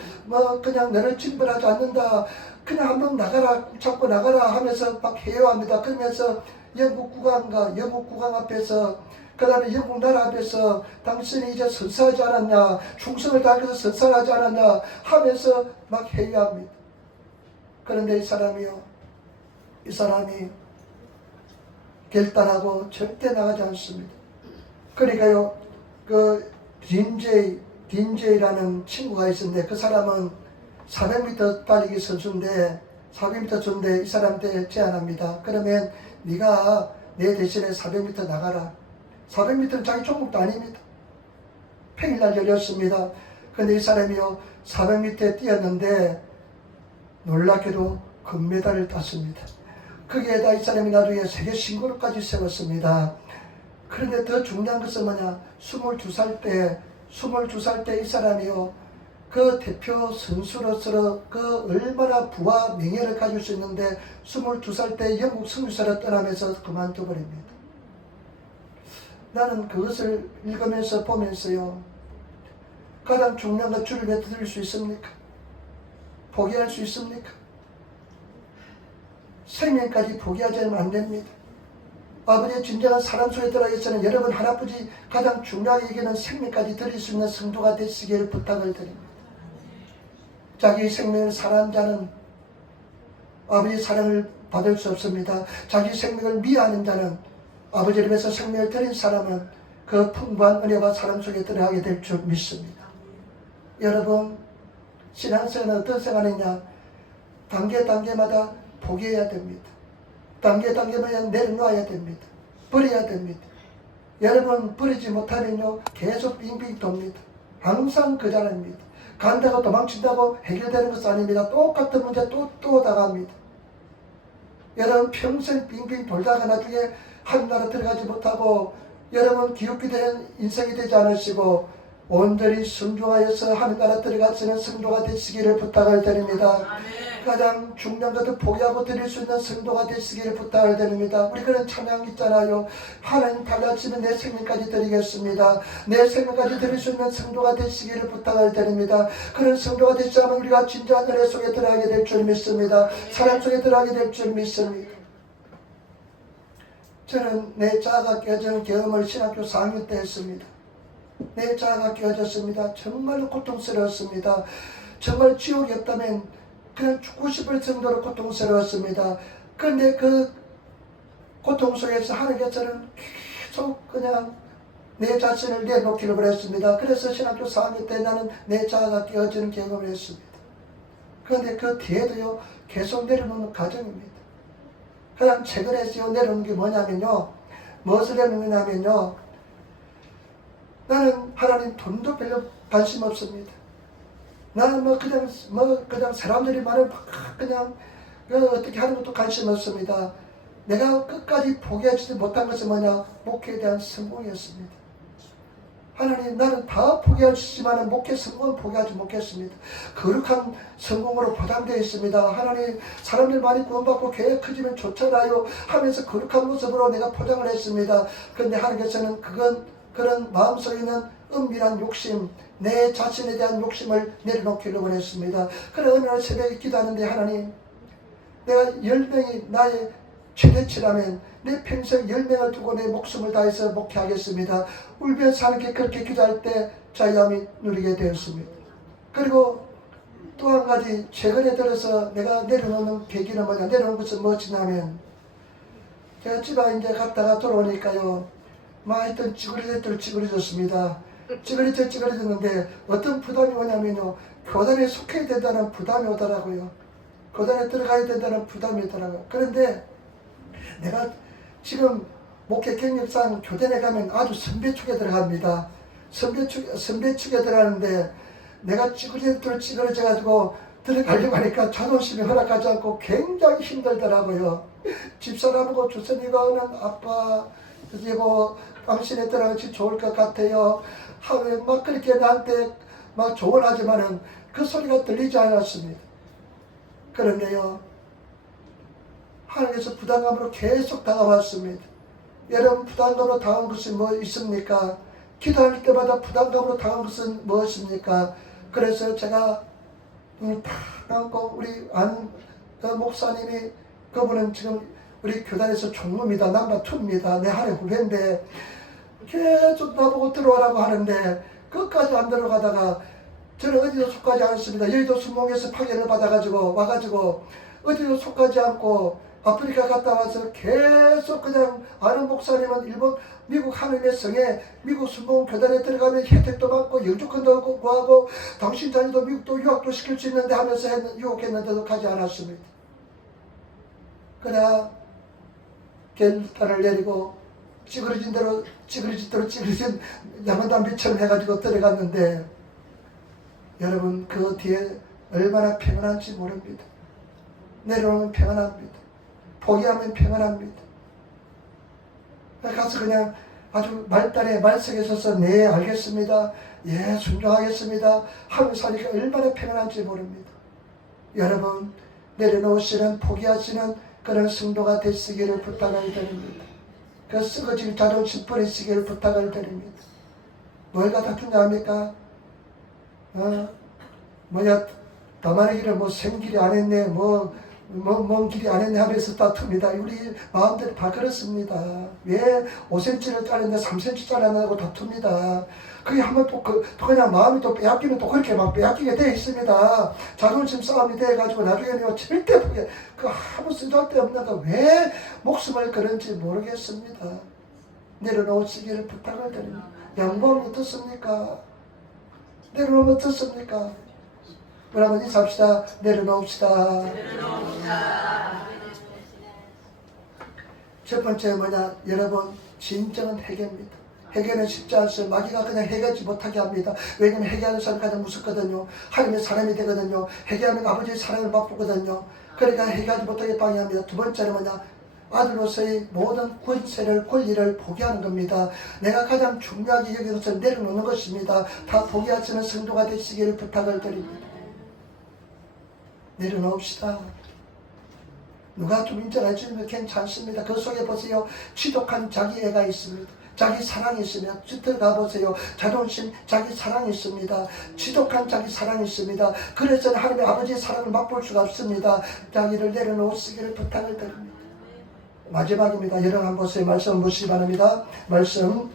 그냥 너를 징벌하지 않는다. 그냥 한 번 나가라 자꾸 나가라 하면서 막 해요합니다. 그러면서 영국 국왕 앞에서 그 다음에 영국 나라 앞에서 당신이 이제 선사하지 않았냐, 충성을 다해서 선사하지 않았냐 하면서 막 회유합니다. 그런데 이 사람이 결단하고 절대 나가지 않습니다. 그러니까요, 그 딘제이라는 친구가 있었는데 그 사람은 400m 달리기 선수인데 400m 선수인데 이 사람한테 제안합니다. 그러면 네가 내 대신에 400m 나가라. 400m는 자기 종목도 아닙니다. 평일날 열렸습니다. 근데 이 사람이요 400m에 뛰었는데 놀랍게도 금메달을 땄습니다. 거기에다 이 사람이 나중에 세계 신고록까지 세웠습니다. 그런데 더 중요한 것은 뭐냐, 22살 때 이 사람이요 그 대표 선수로서 그 얼마나 부와 명예를 가질 수 있는데 22살 때 영국 선교사를 떠나면서 그만둬버립니다. 나는 그것을 읽으면서 보면서요 가장 중요한 것 주를 왜 드릴 수 있습니까? 포기할 수 있습니까? 생명까지 포기하지 않으면 안 됩니다. 아버지의 진정한 사랑 속에 들어가서는 여러분 할아버지 가장 중요하게 여기는 생명까지 드릴 수 있는 성도가 되시기를 부탁을 드립니다. 자기 생명을 사랑하는 자는 아버지의 사랑을 받을 수 없습니다. 자기 생명을 미워하는 자는 아버지를 위해서 생명을 드린 사람은 그 풍부한 은혜와 사랑 속에 들어가게 될 줄 믿습니다. 여러분 신앙생활은 어떤 생활이냐, 단계마다 포기해야 됩니다. 단계마다 내려놔야 됩니다. 버려야 됩니다. 여러분 버리지 못하면요 계속 빙빙 돕니다. 항상 그 자리입니다. 간다고 도망친다고 해결되는 것은 아닙니다. 똑같은 문제 또 나갑니다. 여러분 평생 빙빙 돌다가 나중에 하늘나라 들어가지 못하고 여러분 기웃기 된 인생이 되지 않으시고 온전히 순종하여서 하늘나라 들어가시는 성도가 되시기를 부탁을 드립니다. 가장 중요한 것도 포기하고 드릴 수 있는 성도가 되시기를 부탁을 드립니다. 우리 그런 찬양 있잖아요. 하나님 달라지면 내 생명까지 드리겠습니다. 내 생명까지 드릴 수 있는 성도가 되시기를 부탁을 드립니다. 그런 성도가 되시자면 우리가 진정한 은혜 속에 들어가게 될 줄 믿습니다. 사랑 속에 들어가게 될 줄 믿습니다. 저는 내 자아가 깨어지는 경험을 신학교 4학년 때 했습니다. 내 자아가 깨어졌습니다. 정말로 고통스러웠습니다. 정말 지옥이 없다면 그냥 죽고 싶을 정도로 고통스러웠습니다. 그런데 그 고통 속에서 하나님께서는 계속 그냥 내 자신을 내놓기를 바랬습니다. 그래서 신학교 4학년 때 나는 내 자아가 깨어지는 경험을 했습니다. 그런데 그 뒤에도요 계속 내려놓는 과정입니다. 그냥 최근에 내려놓는 게 뭐냐면요, 무엇을 내려놓냐면요, 나는 하나님 돈도 별로 관심 없습니다. 나는 그냥 사람들이 말을 그냥 어떻게 하는 것도 관심 없습니다. 내가 끝까지 포기하지 못한 것은 뭐냐? 목회에 대한 성공이었습니다. 하나님, 나는 다 포기하시지만 목회 성공은 포기하지 못했습니다. 거룩한 성공으로 보장되어 있습니다. 하나님, 사람들 많이 구원받고 교회 커지면 좋잖아요 하면서 거룩한 모습으로 내가 포장을 했습니다. 그런데 하나님께서는 그런 마음속에 있는 은밀한 욕심, 내 자신에 대한 욕심을 내려놓기를 원했습니다. 그래 어느 날 새벽에 기도하는데, 하나님, 내가 10명이 나의 최대치라면 내 평생 10명을 두고 내 목숨을 다해서 목회하겠습니다. 울면서 하나님께 그렇게 기도할 때 자유함이 누리게 되었습니다. 그리고 또 한 가지, 최근에 들어서 내가 내려놓는 계기는 뭐냐? 내려놓은 것은 무엇이냐면, 제가 집에 이제 갔다가 돌아오니까요, 막 하여튼 찌그러졌습니다. 찌그러졌는데 어떤 부담이 오냐면요, 교단에 속해야 된다는 부담이 오더라고요. 교단에 들어가야 된다는 부담이 오더라고요. 그런데 내가 지금 목회 경력상 교단에 가면 아주 선배축에 들어갑니다. 선배축에 들어가는데 내가 찌그러져가지고 들어가려고 하니까 자존심이 허락하지 않고 굉장히 힘들더라고요. 집사람하고 주선이가 아빠, 이제 뭐 당신에 들어가지 좋을 것 같아요 하면 막 그렇게 나한테 막 조언하지만은 그 소리가 들리지 않았습니다. 그런데요, 하나님께서 부담감으로 계속 다가왔습니다. 여러분, 부담감으로 다가온 것이 뭐 있습니까? 기도할 때마다 부담감으로 다가온 것은 무엇입니까? 그래서 제가 다 감고 우리 목사님이, 그분은 지금 우리 교단에서 총무입니다. 넘버2입니다. 내 한해 후배인데 계속 나보고 들어오라고 하는데 끝까지 안 들어가다가, 저는 어디도 속하지 않습니다. 여의도 순복에서 파견을 받아가지고 와가지고 어디도 속하지 않고 아프리카 갔다 와서 계속 그냥 아는 목사님은 미국 하느님의 성에 미국 순복 교단에 들어가면 혜택도 받고 영주권도 구하고 당신 자녀도 미국도 유학도 시킬 수 있는데 하면서 유혹했는데도 가지 않았습니다. 그러나 결단을 내리고 찌그러진 양은담비처럼 해가지고 들어갔는데, 여러분, 그 뒤에 얼마나 평안한지 모릅니다. 내려오면 평안합니다. 포기하면 평안합니다. 가서 그냥 아주 말석에 서서 네 알겠습니다, 예 순종하겠습니다 하면서 하니까 얼마나 평안한지 모릅니다. 여러분, 내려놓으시는, 포기하시는 그런 성도가 되시기를 부탁을 드립니다. 그 썩어질 자존심 버리시기를 부탁을 드립니다. 뭐가 다툰가 합니까? 나만의 길을 생길이 안 했네, 먼 길이 안 했네 하면서 다툽니다. 우리 마음들이 다 그렇습니다. 왜 5cm를 자르는데 3cm 자르냐고 다툽니다. 그게 한번 또 그냥 마음이 또 빼앗기면 또 그렇게 막 빼앗기게 되어 있습니다. 자존심 싸움이 돼가지고 나중에는 절대 아무 쓸데없는 거 왜 목숨을 걸은지 모르겠습니다. 내려놓으시기를 부탁을 드립니다. 양보하면 어떻습니까? 내려놓으면 어떻습니까? 우리 한번 인사합시다. 내려놓읍시다. 첫 번째 뭐냐? 여러분, 진정한 회개입니다. 회개는 쉽지 않습니다. 마귀가 그냥 회개하지 못하게 합니다. 왜냐하면 회개하는 사람이 가장 무섭거든요. 하나님의 사람이 되거든요. 회개하면 아버지의 사랑을 맛보거든요. 그러니까 회개하지 못하게 방해합니다. 두 번째는 뭐냐? 아들로서의 모든 권리를 포기하는 겁니다. 내가 가장 중요하게 여기는 것을 내려놓는 것입니다. 다 포기하시는 성도가 되시기를 부탁을 드립니다. 내려놓읍시다. 누가 좀 인정해 주면 괜찮습니다. 그 속에 보세요, 지독한 자기애가 있습니다. 자기 사랑이 있습니다. 들어가 보세요. 자존심, 자기 사랑이 있습니다. 지독한 자기 사랑이 있습니다. 그래서 하나님의 아버지의 사랑을 맛볼 수가 없습니다. 자기를 내려놓으시기를 부탁을 드립니다. 마지막입니다. 여러분 한번 보세요. 말씀 보시기 바랍니다. 말씀,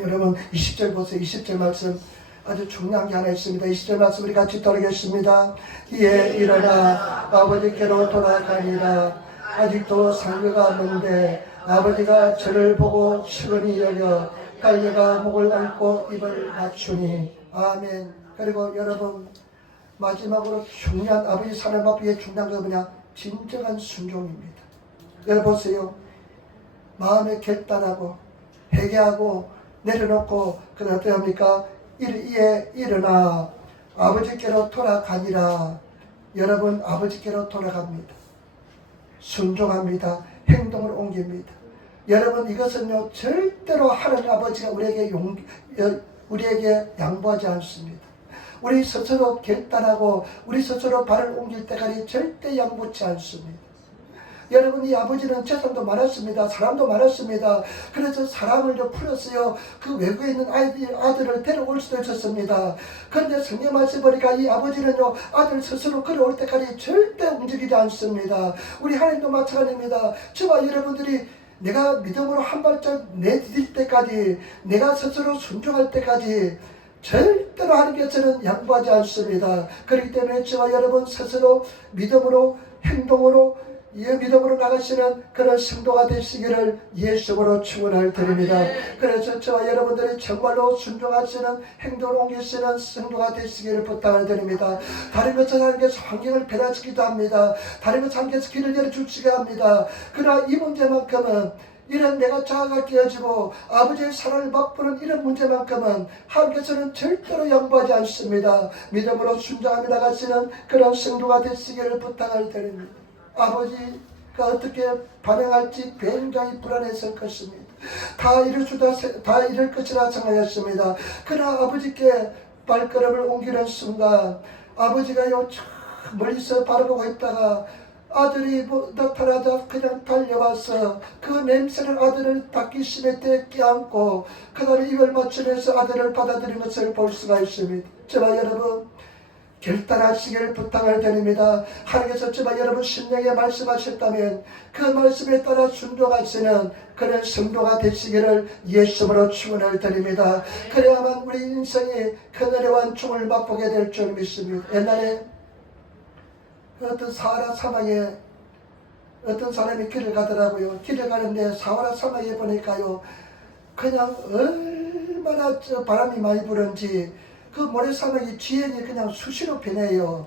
여러분 20절 보세요. 20절 말씀 아주 중요한 게 하나 있습니다. 20절 말씀 우리 같이 따르겠습니다. 이에 일어나 아버지께로 돌아가니라. 아직도 상교가 없는데 아버지가 저를 보고 시근히 여겨 딸려가 목을 안고 입을 맞추니. 아멘. 그리고 여러분, 마지막으로 중요한 아버지 사랑 앞에 중요한 거 뭐냐? 진정한 순종입니다. 여러분 보세요. 마음에 결단하고 회개하고 내려놓고 그다음 어떻게 합니까? 이에 일어나 아버지께로 돌아가니라. 여러분, 아버지께로 돌아갑니다. 순종합니다. 행동으로 옮깁니다. 여러분, 이것은요 절대로 하나님 아버지가 우리에게 양보하지 않습니다. 우리 스스로 결단하고 우리 스스로 발을 옮길 때까지 절대 양보치 않습니다. 여러분, 이 아버지는 재산도 많았습니다. 사람도 많았습니다. 그래서 사람을 풀었어요. 그 외국에 있는 아들을 데려올 수도 있었습니다. 그런데 성경 말씀 보니까 이 아버지는요 아들 스스로 걸어올 때까지 절대 움직이지 않습니다. 우리 하나님도 마찬가지입니다. 저와 여러분들이 내가 믿음으로 한 발짝 내디딜 때까지, 내가 스스로 순종할 때까지 절대로 하나님께서는 양보하지 않습니다. 그렇기 때문에 저와 여러분 스스로 믿음으로, 행동으로, 믿음으로 나가시는 그런 성도가 되시기를 예수로 축원을 드립니다. 그래서 저와 여러분들이 정말로 순종하시는, 행동을 옮기시는 성도가 되시기를 부탁을 드립니다. 다른 것은 하나님께서 환경을 변화시키기도 합니다. 다른 것은 하나님께서 길을 열어주시게 합니다. 그러나 이 문제만큼은, 이런 내가 자아가 깨어지고 아버지의 사랑을 맛보는 이런 문제만큼은 하나님께서는 절대로 양보하지 않습니다. 믿음으로 순종하며 나가시는 그런 성도가 되시기를 부탁을 드립니다. 아버지가 어떻게 반응할지 굉장히 불안했을 것입니다. 다 이럴 것이라 생각했습니다. 그러나 아버지께 발걸음을 옮기는 순간 아버지가요 멀리서 바라보고 있다가 아들이 나타나자 그냥 달려와서 그 냄새를 아들을 닦기 심에 때 껴안고 그날의 입을 맞추면서 아들을 받아들인 것을 볼 수가 있습니다. 저와 여러분, 결단하시기를 부탁을 드립니다. 하나님께서 저와 여러분 심령에 말씀하셨다면 그 말씀에 따라 순종하시는 그런 성도가 되시기를 예수로 축원을 드립니다. 그래야만 우리 인생이 그날의 총을 맛보게 될 줄 믿습니다. 옛날에 어떤 사하라 사막에 어떤 사람이 길을 가더라고요. 길을 가는데 사하라 사막에 보니까요 그냥 얼마나 바람이 많이 부는지 그 모래사막이 지형이 그냥 수시로 변해요.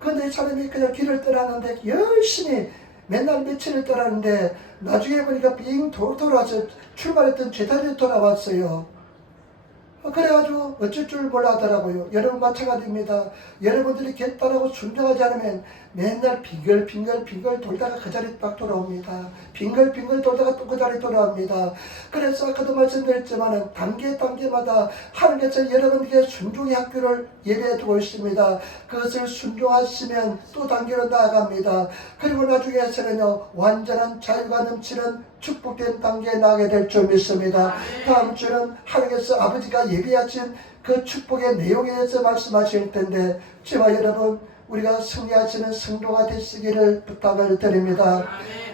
그런데 이 사람이 그냥 길을 떠나는데 열심히 맨날 며칠을 떠나는데 나중에 보니까 빙 돌아서 출발했던 제자리에 돌아왔어요. 그래가지고 어쩔 줄 몰라 하더라고요. 여러분 마찬가지입니다. 여러분들이 결단하고 순종하지 않으면 맨날 빙글 돌다가 그 자리 딱 돌아옵니다. 빙글 돌다가 또 그 자리 돌아옵니다. 그래서 아까도 말씀드렸지만 단계마다 하나님께서 여러분에게 순종의 학교를 예배해 두고 있습니다. 그것을 순종하시면 또 단계로 나아갑니다. 그리고 나중에서는요 완전한 자유가 넘치는 축복된 단계에 나가게 될 줄 믿습니다. 다음 주는 하나님께서 아버지가 예비하신 그 축복의 내용에 대해서 말씀하실 텐데 저와 여러분 우리가 승리하시는 성도가 되시기를 부탁을 드립니다.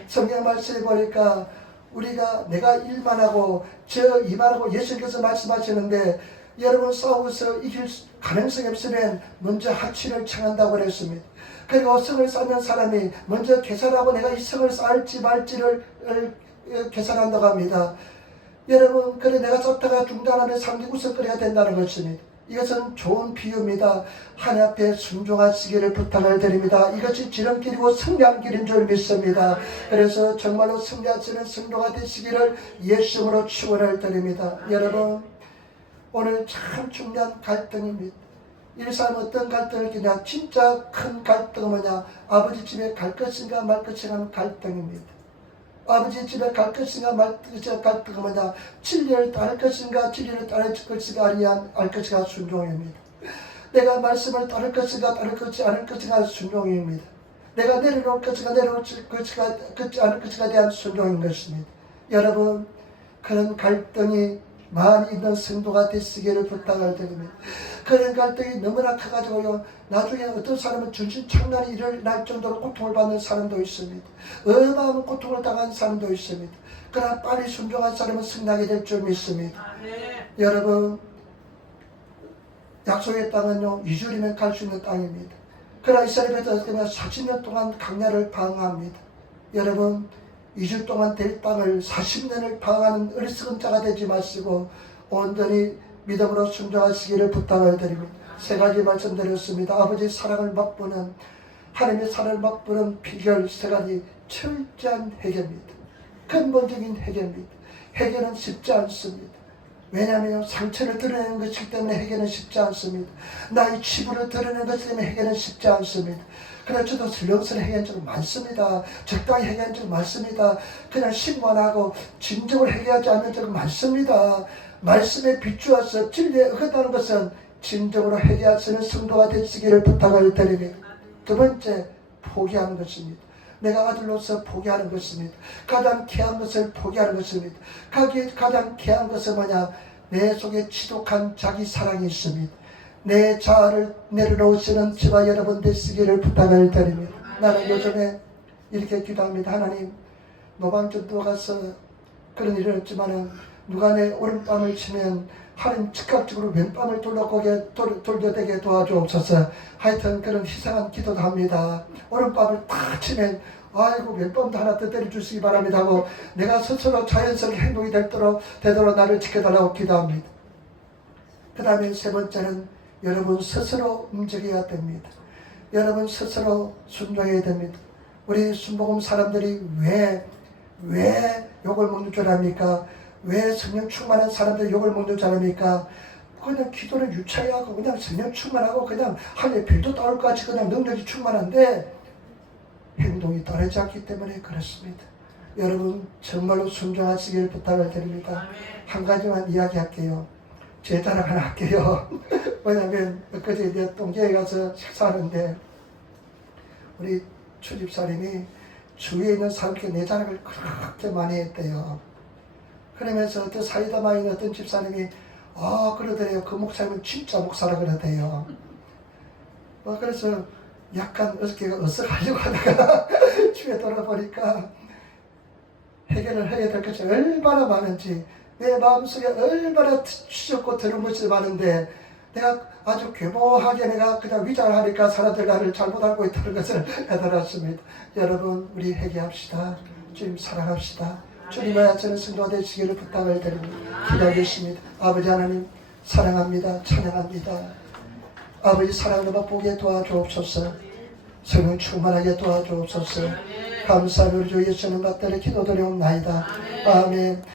성경 말씀을 보니까 우리가 내가 일만 하고 저 이만 하고 예수님께서 말씀하시는데 여러분 싸워서 이길 가능성이 없으면 먼저 하치를 청한다고 그랬습니다. 그리고 성을 쌓는 사람이 먼저 계산하고 내가 이 성을 쌓을지 말지를 계산한다고 합니다. 여러분, 그래 내가 쌓다가 중단하면 상대 구석거리가 된다는 것입니다. 이것은 좋은 비유입니다. 하나님 앞에 순종하시기를 부탁을 드립니다. 이것이 지름길이고 승리하는 길인 줄 믿습니다. 그래서 정말로 승리하시는 성도가 되시기를 예수로 축원을 드립니다. 여러분, 오늘 참 중요한 갈등입니다. 일상 어떤 갈등을 끼냐? 진짜 큰 갈등은 뭐냐? 아버지 집에 갈 것인가 말 것인가 하는 갈등입니다. 아버지 집에 갈 것인가 말 것인가 갈등은 뭐냐? 진리를 따를 것인가 진리를 따를 것인가 알 것인가 순종입니다. 내가 말씀을 따를 것인가 따를 것이 않을 것인가 순종입니다. 내가 내려놓을 것인가 내려놓을 것인가 걷지 않을 것인가 대한 순종인 것입니다. 여러분, 그런 갈등이 많이 있는 성도가 되시기를 부탁을 드립니다. 그런 갈등이 너무나 커가지고요 나중에 어떤 사람은 정신착란이 일어날 정도로 고통을 받는 사람도 있습니다. 어마어마한 고통을 당한 사람도 있습니다. 그러나 빨리 순종한 사람은 승리하게 될 줄 믿습니다. 여러분, 약속의 땅은요 2주이면 갈 수 있는 땅입니다. 그러나 이스라엘에서 40년 동안 강야를 방황합니다. 여러분, 2주 동안 될 땅을 40년을 방황하는 어리석은 자가 되지 마시고 온전히 믿음으로 순종하시기를 부탁을 드립니다. 세 가지 말씀드렸습니다. 아버지의 사랑을 맛보는, 하나님의 사랑을 맛보는 비결 세 가지. 철저한 회개입니다. 근본적인 회개입니다. 회개는 쉽지 않습니다. 왜냐하면 상처를 드러내는 것이기 때문에 회개는 쉽지 않습니다. 나의 치부를 드러내는 것 때문에 회개는 쉽지 않습니다. 그러나 저도 슬렁슬렁 회개한 적 많습니다. 적당히 회개한 적 많습니다. 그냥 신고만 하고 진정을 회개하지 않는 적 많습니다. 말씀에 비추어서 진리에 어긋나는 것은 진정으로 회개하시는 성도가 되시기를 부탁을 드립니다. 두 번째, 포기하는 것입니다. 내가 아들로서 포기하는 것입니다. 가장 귀한 것을 포기하는 것입니다. 가장 귀한 것은 뭐냐? 내 속에 지독한 자기 사랑이 있습니다. 내 자아를 내려놓으시는 저와 여러분 되시기를 부탁을 드립니다. 나는 요즘에 이렇게 기도합니다. 하나님, 노방전도 가서 그런 일은 없지만은 누가 내 오른밤을 치면 하나님 즉각적으로 왼밤을 돌려대게 도와주옵소서. 하여튼 그런 희생한 기도도 합니다. 오른밤을 탁 치면 아이고 왼밤도 하나 더 때려주시기 바랍니다 하고 내가 스스로 자연스럽게 행동이 되도록 나를 지켜달라고 기도합니다. 그 다음에 세 번째는 여러분 스스로 움직여야 됩니다. 여러분 스스로 순종해야 됩니다. 우리 순복음 사람들이 왜 욕을 먹는 줄 압니까? 왜 성령 충만한 사람들이 욕을 먹는 줄 압니까? 그냥 기도를 유창히 하고 그냥 성령 충만하고 그냥 하늘에 별도 따올 것 같이 그냥 능력이 충만한데 행동이 따르지 않기 때문에 그렇습니다. 여러분 정말로 순종하시길 부탁을 드립니다. 한 가지만 이야기할게요. 제 자랑 하나 할게요. 왜냐하면 엊그제 이제 동계에 가서 식사하는데 우리 주집사님이 주위에 있는 사람께 내 자랑을 그렇게 많이 했대요. 그러면서 또 사이다마에 있는 어떤 집사님이 그러더래요. 그 목사님은 진짜 목사라 그러대요. 그래서 약간 어저께 어색하려고 하다가 집에 돌아보니까 해결을 해야 될 것이 얼마나 많은지 내 마음속에 얼마나 추적고 들은 것이 많은데 내가 아주 괴모하게 내가 그냥 위장을 하니까 사람들 나를 잘못 알고 있다는 것을 깨달았습니다. 여러분 우리 회개합시다. 주님 사랑합시다. 주님의 저는 성도가 되시기를 부탁을 드립니다. 기도하겠습니다. 아버지 하나님 사랑합니다. 찬양합니다. 아버지 사랑을 맛보게 도와주옵소서. 성령 충만하게 도와주옵소서. 감사하며 우리 주 예수님 받들어 기도드리옵나이다. 아멘.